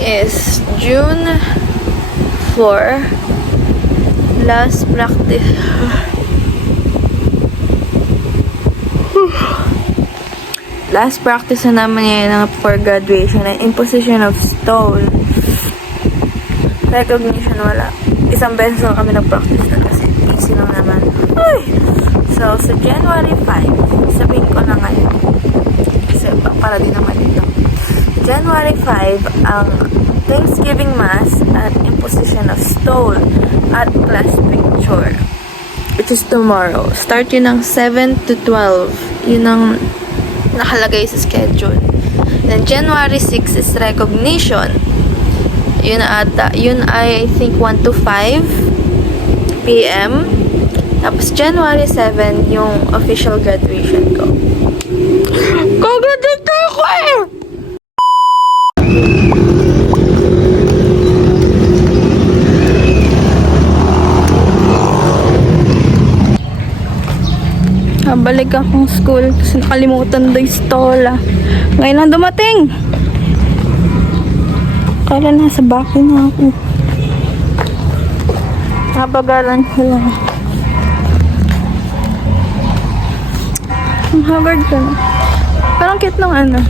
is June 4. Last practice. Last practice na naman ngayon for graduation ay imposition of stone. Recognition wala. Isang beses lang kami nag-practice na kasi easy lang naman. Uy! So, sa January 5, sabihin ko na ngayon. Kasi para din naman ito. January 5, ang Thanksgiving Mass at imposition of stone at class picture. Which is tomorrow. Start yun ng 7 to 12. Yun ang nakalagay sa schedule. Then January 6 is recognition. Yun ata. Yun ay, I think, 1 to 5 p.m. Tapos January 7, yung official graduation ko. Kagadito ako eh! Balik akong school kasi nakalimutan doon yung stola. Ngayon lang dumating. Kala nasa bakin na ako. Nabagalan ko lang. Ang haggard ka na. Parang cute ng ano.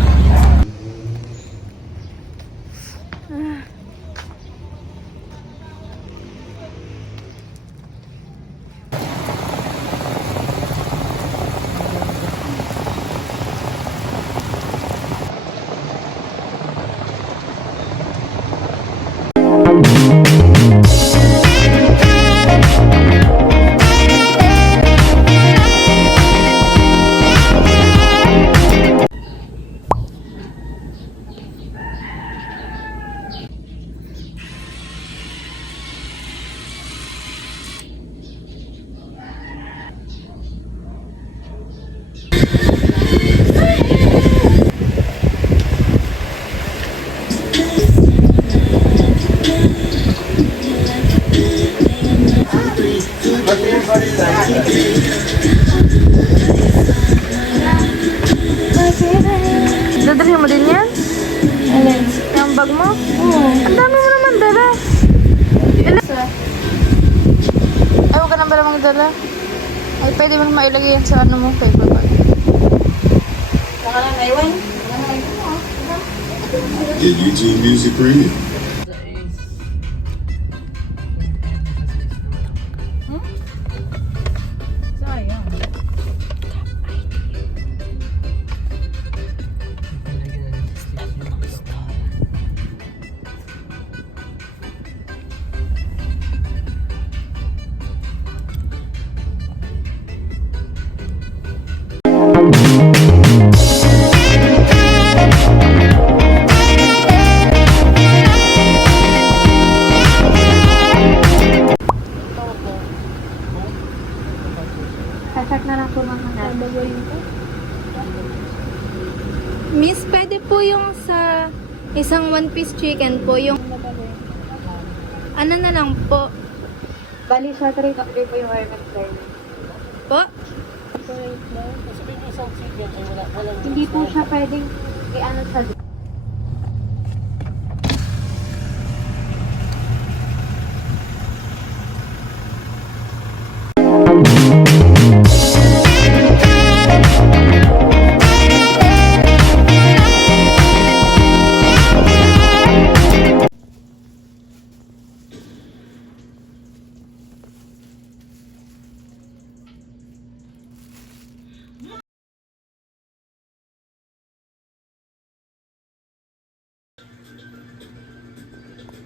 Dadalhin mo din yan? Alin? Yung bag mo? Oo. Ang dami mo naman dala. Ay, huwag ka na ba namang dala? Ay, pwede mo naman ilagay yan sa ano mo, paper bag. Baka lang naiwan. Get YouTube Music Radio. Sasak na lang po mga Miss, pwede po yung sa isang one-piece chicken po, yung ano na lang po. Bali siya, 3 po yung Hermes Garden. Po? Hindi po siya pwedeng i-ano sa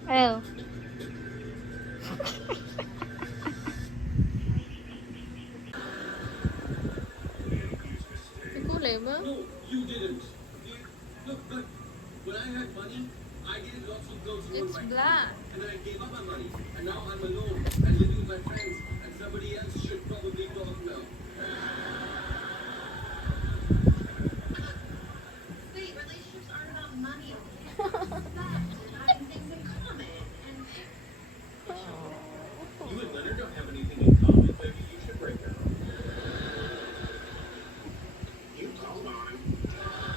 Ayaw. May kulay ba? No, you didn't. Look, but when I had money, I did lots of those in It's my black. and then I gave up my money, and now I'm alone and living with my friends, and somebody else should probably go up now. Wait, relationships aren't about money. It's about having things in common. And You and Leonard don't have anything in common. Maybe you should break up. You called on him.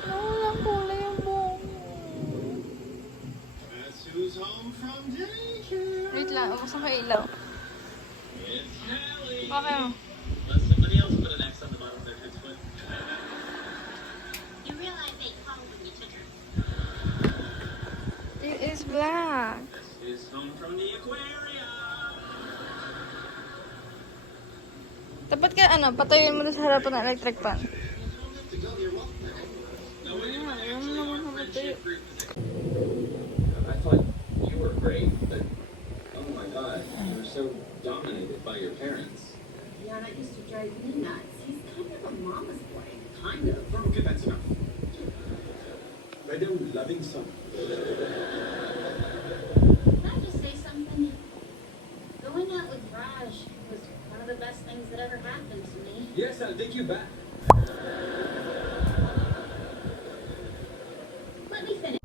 Walang kulay yung buhok. That's home from daycare. Wait lang, buksan ko ilaw. It's Hallie. Okay. Let somebody else put an X on the bottom of their kid's foot. You realize they called when you took her. It is black. This is home from the aquarium. Dapat ka, patayin mo na sa harapan ng electric fan. To go, you're welcome. Now, when you were alam mo actually naman your mapatayo. friendship group, I thought you were great, but oh my god, you were so dominated by your parents. Yeah, that used to drive me nuts. He's kind of a mama's boy. Kind of. Oh, okay, that's enough. Madam loving son. Can I just say something? Going out with Raj was one of the best things that ever happened to me. Yes, I'll take you back. Let me finish.